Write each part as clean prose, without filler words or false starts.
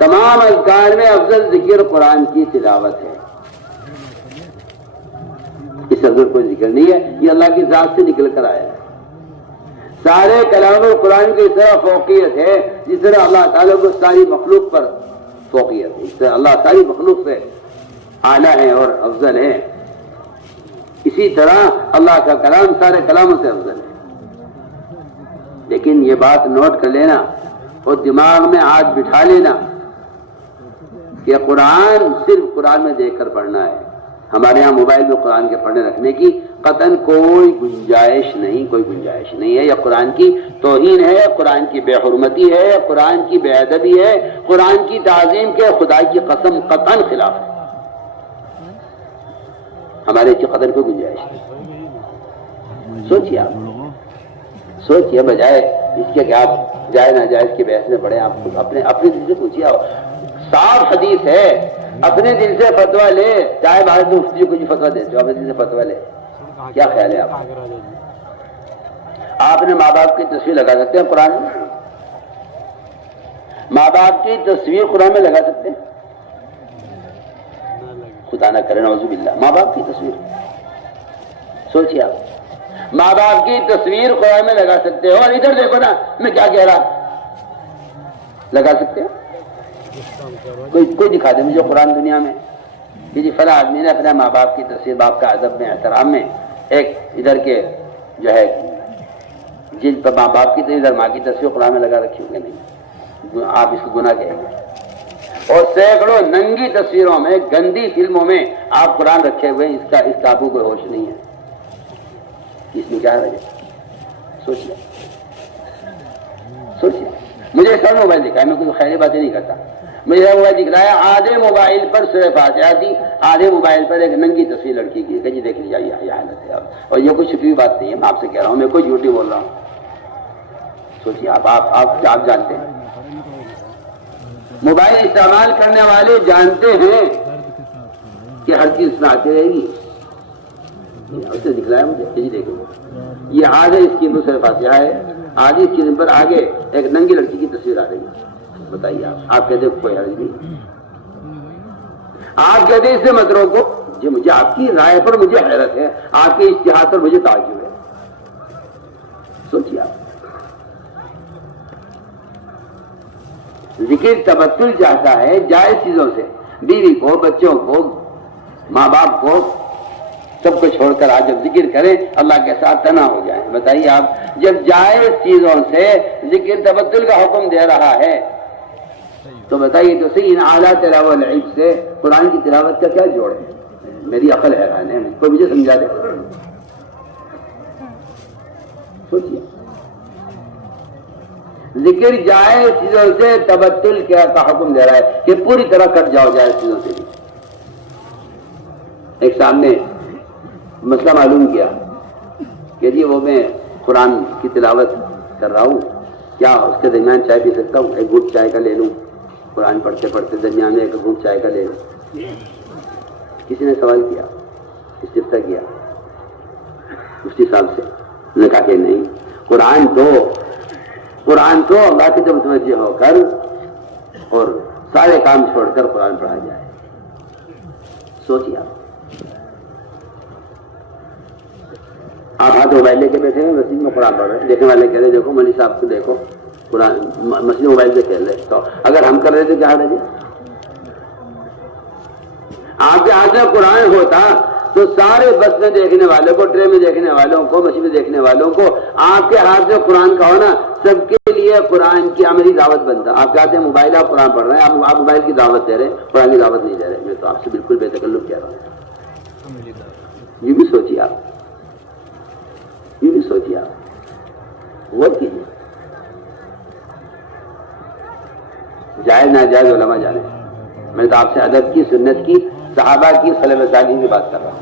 تمام اذکار میں افضل ذکر قرآن کی تلاوت ہے، اس افضل کوئی ذکر نہیں ہے، یہ اللہ کی ذات سے نکل کر آیا ہے۔ سارے کلام قرآن کی اس طرح فوقیت ہے جس طرح اللہ تعالیٰ کو ساری مخلوق پر فوقیت ہے، اس طرح اللہ ساری مخلوق سے اعلیٰ ہے اور افضل ہے، اسی طرح اللہ کا کلام سارے کلاموں سے افضل ہے۔ لیکن یہ بات نوٹ کر لینا اور دماغ میں آج بٹھا لینا کہ قرآن صرف قرآن میں دیکھ کر پڑھنا ہے۔ ہمارے ہاں موبائل میں قرآن کے پڑھنے رکھنے کی قطعاً کوئی گنجائش نہیں ہے۔ یہ قرآن کی توہین ہے، قرآن کی بے حرمتی ہے، قرآن کی بے ادبی ہے، قرآن کی تعظیم کے خدا کی قسم قطعاً خلاف ہے۔ ہمارے اس کی قدر کوئی گنجائش نہیں۔ سوچیے بجائے اس کے کہ آپ جائے ناجائز کی بحث میں پڑھیں، آپ اپنے دل سے پوچھیے، صاف حدیث ہے، اپنے دل سے فتویٰ لے، چاہے باہر تو مفتی کو فتویٰ دیتے ہو، اپنے دل سے فتویٰ لے۔ کیا خیال ہے آپ نے ماں باپ کی تصویر لگا سکتے ہیں قرآن میں؟ ماں باپ کی تصویر قرآن میں لگا سکتے ہیں؟ خدا نہ کرے نعوذ باللہ، ماں باپ کی تصویر سوچیے آپ، ماں باپ کی تصویر قرآن میں لگا سکتے ہو؟ اور ادھر دیکھو نا میں کیا کہہ رہا، لگا سکتے ہیں؟ کوئی دکھا دے مجھے قرآن دنیا میں کہ جی فلاں آدمی نے اپنے ماں باپ کی تصویر، باپ کا ادب میں احترام میں ایک ادھر کے جو ہے جن پر ماں باپ کی تصویر، ادھر ماں کی تصویر قرآن میں لگا رکھی ہوگی؟ نہیں، آپ اس کو گناہ کہیں گے۔ اور سینکڑوں ننگی تصویروں میں، گندی فلموں میں آپ قرآن رکھے ہوئے، اس کا آپ کو کوئی ہوش نہیں ہے، اس میں کیا ہے؟ سوچیے مجھے سر موبائل دکھا ہے، میں کوئی خیری باتیں نہیں کرتا، مجھے موبائل دکھ رہا ہے، آدھے موبائل پر سورہ فاتحہ تھی، آدھے موبائل پر ایک ننگی تصویر لڑکی کی، کہ جی دیکھ لیجیے یہ حالت ہے۔ اور یہ کوئی چھپی بات نہیں ہے، میں آپ سے کہہ رہا ہوں، میں کوئی جھوٹی بول رہا ہوں۔ سوچیے آپ جانتے ہیں، موبائل استعمال کرنے والے جانتے ہیں کہ ہر چیز میں آتی رہے گی، اسے دکھلایا مجھے، جی دیکھو یہ آدھے اسکرین پر سورہ فاتحہ ہے، آدھی اسکرین پر آگے ایک ننگی لڑکی کی تصویر آ رہی ہے۔ بتائیے آپ کہتے کوئی حرج نہیں، آپ کہتے اس سے مت روکو، جی مجھے آپ کی رائے پر مجھے حیرت ہے، آپ کے اجتہاد پر مجھے تعجب ہے۔ سوچیے آپ، ذکر تبتل چاہتا ہے جائز چیزوں سے، بیوی کو، بچوں کو، ماں باپ کو، سب کو چھوڑ کر آج جب ذکر کریں اللہ کے ساتھ تنہا ہو جائیں۔ بتائیے آپ، جب جائز چیزوں سے ذکر تبتل کا حکم دے رہا ہے تو بتائیے تو صحیح، ان اعلیٰ تلاوت العلم سے قرآن کی تلاوت کا کیا جوڑ ہے؟ میری عقل حیران ہے، کوئی مجھے سمجھا دے۔ سوچیے، ذکر جائز چیزوں سے تبتل کا حکم دے رہا ہے کہ پوری طرح کٹ جاؤ جائز چیزوں سے بھی۔ ایک سامنے مسئلہ معلوم کیا کہ جی وہ میں قرآن کی تلاوت کر رہا ہوں، کیا اس کے درمیان چائے پی سکتا ہوں؟ ایک گھونٹ چائے کا لے لوں، قرآن پڑھتے پڑھتے درمیان میں ایک گھونٹ چائے کا لے لوں؟ کسی نے سوال کیا، استفتاء کیا مفتی صاحب سے، انہوں نے کہا کہ نہیں، قرآن تو اللہ کی طرف متوجہ ہو کر اور سارے کام چھوڑ کر قرآن پڑھا جائے۔ سوچیے آپ ہاتھ موبائل لے کے بیٹھے ہیں، مسجد میں قرآن پڑھ رہے ہیں، دیکھنے والے کہہ رہے دیکھو مولوی صاحب کو دیکھو قرآن، مسجد موبائل سے کھیل رہے، تو اگر ہم کر رہے تھے کیا حال ہے جی؟ آپ کے ہاتھ میں قرآن ہوتا تو سارے بس میں دیکھنے والوں کو، ٹرین میں دیکھنے والوں کو، مسجد میں دیکھنے والوں کو آپ کے ہاتھ میں قرآن کا ہونا سب کے لیے قرآن کی عملی دعوت بنتا۔ آپ کہتے ہیں موبائل آپ قرآن پڑھ رہے ہیں، آپ موبائل کی دعوت دے رہے ہیں، قرآن کی دعوت نہیں دے رہے۔ میں تو آپ سے بالکل بے تکلف کہہ رہا ہوں، یہ بھی سوچیے آپ، غور کیجیے، جائز ناجائز علماء جانے۔ میں تو آپ سے ادب کی، سنت کی، صحابہ کی، سلف صالحین کی بات کر رہا ہوں۔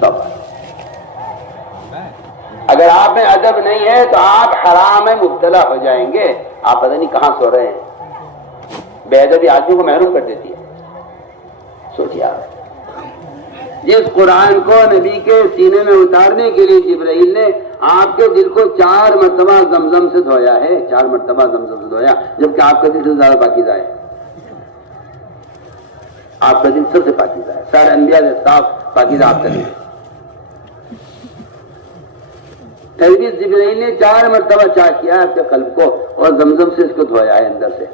سب اگر آپ میں ادب نہیں ہے تو آپ حرام میں مبتلا ہو جائیں گے۔ آپ پتہ نہیں کہاں سو رہے ہیں، بے ادبی آدمی کو محروم کر دیتی ہے۔ سوچیے آپ، جس قرآن کو نبی کے سینے میں اتارنے کے لیے جبرائیل نے آپ کے دل کو 4 مرتبہ زمزم سے دھویا ہے، 4 مرتبہ زمزم سے دھویا، جبکہ آپ کا دل سے زیادہ پاکیزہ ہے، آپ کا دل سب سے پاکیزہ ہے، سارے انبیاء سے صاف پاکیزہ آپ کا دل ہے۔ تحریر جبرائیل نے 4 مرتبہ چاہ کیا ہے آپ کے قلب کو اور زمزم سے اس کو دھویا ہے اندر سے،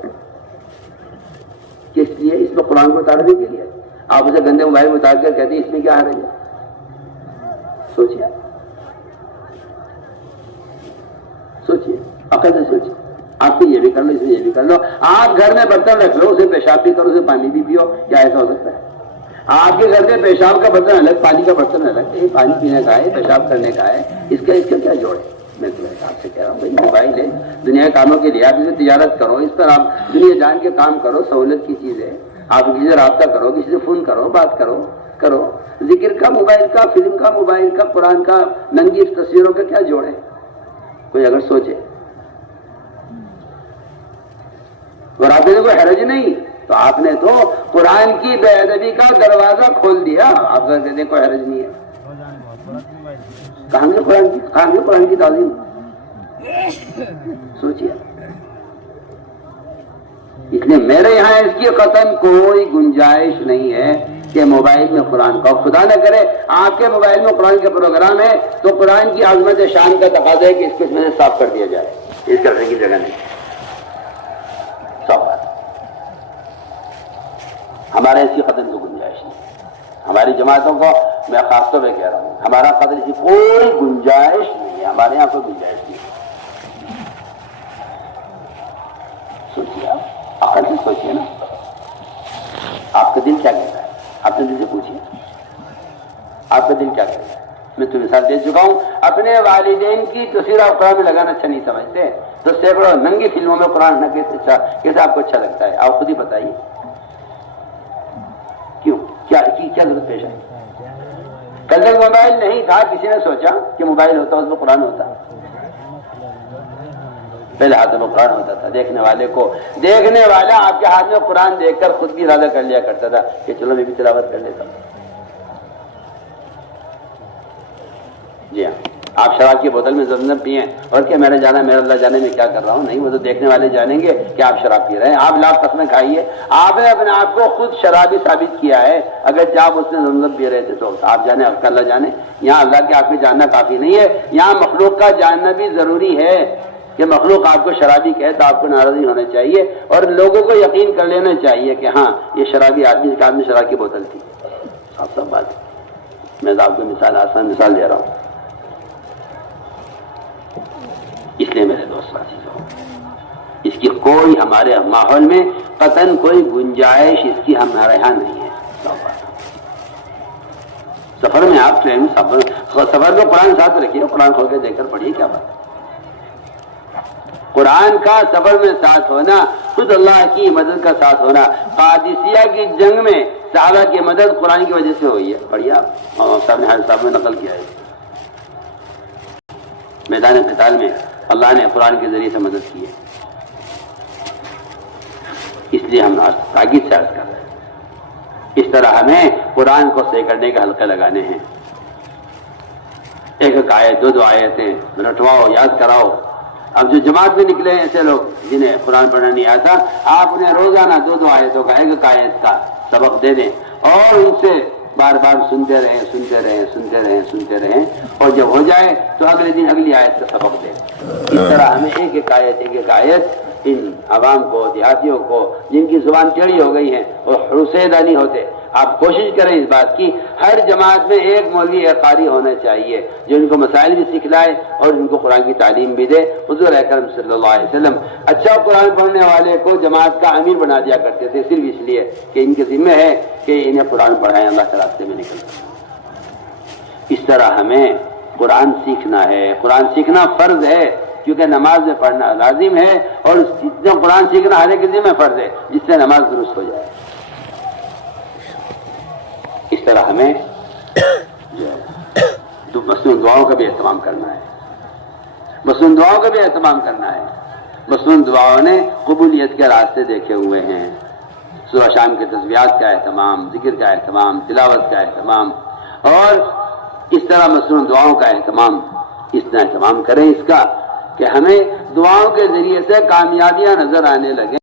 کس لیے؟ اس میں قرآن کو اتارنے کے لیے۔ آپ اسے گندے موبائل میں اتار کر کہتے ہیں اس میں کیا حرج ہے؟ سوچیے، سوچیے، عقل سے سوچیے، آپ کو یہ بھی کر لو، اس میں یہ بھی کر لو، آپ گھر میں برتن رکھ لو، اسے پیشاب بھی کرو، اسے پانی بھی پیو، کیا ایسا ہو سکتا ہے؟ آپ کے گھر میں پیشاب کا برتن الگ، پانی کا برتن الگ، یہ پانی پینے کا ہے، پیشاب کرنے کا ہے، اس کا کیا جوڑ ہے؟ میں تمہیں آپ سے کہہ رہا ہوں بھائی موبائل ہے دنیا کے کاموں کے لیے، آپ اسے تجارت کرو، اس پر آپ دنیا جان کے کام کرو، سہولت کی چیز ہے، آپ کسی سے رابطہ کرو، کسی سے فون کرو، بات کرو، ذکر کا موبائل کا، فلم کا موبائل کا، قرآن کا، ننگی تصویروں کا کیا جوڑ ہے؟ کوئی اگر سوچے، اور آپ نے کوئی حرج نہیں، تو آپ نے تو قرآن کی بے ادبی کا دروازہ کھول دیا، آپ کہتے ہیں کوئی حرج نہیں ہے۔ کہاں گے قرآن کی تعلیم؟ سوچیے، اس لیے میرے یہاں اس کی قطعاً کوئی گنجائش نہیں ہے کہ موبائل میں قرآن کا، خدا نہ کرے آپ کے موبائل میں قرآن کے پروگرام ہے تو قرآن کی عظمت شان کا تقاضا ہے کہ اس کو اس میں سے صاف کر دیا جائے، اس کرنے کی جگہ نہیں، صاف بات۔ ہمارے اس کی قطعاً کوئی گنجائش نہیں، ہماری جماعتوں کو میں خاص طور پہ کہہ رہا ہوں، ہمارا قدر اس کی کوئی گنجائش نہیں ہے، ہمارے یہاں کوئی گنجائش نہیں ہے۔ سوچیے، آپ عقل سے سوچیے نا، آپ کا دل کیا کہتا ہے؟ اپنے دل سے پوچھیے، آپ کا دل کیا کہتا ہے؟ میں تو مثال دے چکا ہوں، اپنے والدین کی تصویر آپ قرآن میں لگانا اچھا نہیں سمجھتے تو سینکڑوں ننگی فلموں میں قرآن کیسے آپ کو اچھا لگتا ہے؟ آپ خود ہی بتائیے، کیوں؟ کیا ضرورت پیش آئی؟ کل تک موبائل نہیں تھا، کسی نے سوچا کہ موبائل ہوتا اس میں قرآن ہوتا؟ پہلے ہاتھ میں قرآن ہوتا تھا، دیکھنے والا آپ کے ہاتھ میں قرآن دیکھ کر خود بھی ارادہ کر لیا کرتا تھا کہ چلو میں بھی تلاوت کر لیتا ہوں۔ جی ہاں، آپ شراب کی بوتل میں زمزم پیئیں اور کہ میرا جانا میرا اللہ جانے میں کیا کر رہا ہوں، نہیں، وہ تو دیکھنے والے جانیں گے کہ آپ شراب پی رہے ہیں۔ آپ لاکھ قسمیں کھائیے، آپ نے اپنے آپ کو خود شرابی ثابت کیا ہے، اگر آپ اس میں زمزم پی رہے تھے تو آپ جانے، آپ کا اللہ جانے۔ یہاں اللہ کے آپ میں جاننا کافی نہیں ہے، یہاں مخلوق کا جاننا بھی ضروری ہے کہ مخلوق آپ کو شرابی کہے تو آپ کو ناراضی ہونا چاہیے اور لوگوں کو یقین کر لینا چاہیے کہ ہاں یہ شرابی آدمی کے ہاتھ میں شراب کی بوتل تھی۔ سب بات ہے، میں آپ کو آسان مثال دے رہا ہوں۔ اس لیے میرے دوست ساتھیوں، اس کی کوئی ہمارے ماحول میں قطعاً کوئی گنجائش اس کی ہمارے یہاں نہیں ہے۔ سفر میں آپ ٹرین سفر میں قرآن ساتھ رکھیے، قرآن کھول کے دیکھ کر پڑھیے، کیا بات ہے؟ قرآن کا سفر میں ساتھ ہونا، خود اللہ کی مدد کا ساتھ ہونا۔ قادسیہ کی جنگ میں صحابہ کی مدد قرآن کی وجہ سے ہوئی ہے، پڑھیے آپ، صاحب نے حضرت صاحب نے نقل کیا ہے، میدان قتال میں اللہ نے قرآن کے ذریعے سے مدد کی ہے۔ اس لیے ہم تاکید سے عرض کر رہے ہیں، اس طرح ہمیں قرآن کو صحیح کرنے کے حلقے لگانے ہیں، ایک ایک آیت، دو آیتیں رٹواؤ، یاد کراؤ۔ اب جو جماعت میں نکلے ہیں ایسے لوگ جنہیں قرآن پڑھنا نہیں آتا، آپ انہیں روزانہ دو آیتوں کا، ایک ایک آیت کا سبق دے دیں اور ان سے بار بار سنتے رہیں اور جب ہو جائے تو اگلے دن اگلی آیت کا سبق دیں۔ اس طرح ہمیں ایک ایک آیت ان عوام کو، دیہاتیوں کو جن کی زبان ٹیڑھی ہو گئی ہے اور حروف ادا نہیں ہوتے، آپ کوشش کریں اس بات کی، ہر جماعت میں ایک مولوی ایک قاری ہونا چاہیے جو ان کو مسائل بھی سکھلائے اور ان کو قرآن کی تعلیم بھی دے۔ حضور اکرم صلی اللہ علیہ وسلم اچھا قرآن پڑھنے والے کو جماعت کا امیر بنا دیا کرتے تھے، صرف اس لیے کہ ان کے ذمہ ہے کہ انہیں قرآن پڑھائیں، اللہ کے راستے میں نکل سکیں۔ اس طرح ہمیں قرآن سیکھنا ہے، قرآن سیکھنا فرض ہے کیونکہ نماز میں پڑھنا لازم ہے اور قرآن سیکھنا ہر ایک ذمہ فرض ہے جس سے نماز درست ہو جائے۔ اس طرح ہمیں مصنون دعاؤں کا بھی اہتمام کرنا ہے، مصنون دعاؤں کا بھی اہتمام کرنا ہے۔ مصنون دعاؤں نے قبولیت کے راستے دیکھے ہوئے ہیں، صبح شام کے تسبیحات کا اہتمام، ذکر کا اہتمام، تلاوت کا اہتمام اور اس طرح مصنون دعاؤں کا اہتمام اتنا اہتمام کریں اس کا کہ ہمیں دعاؤں کے ذریعے سے کامیابیاں نظر آنے لگیں۔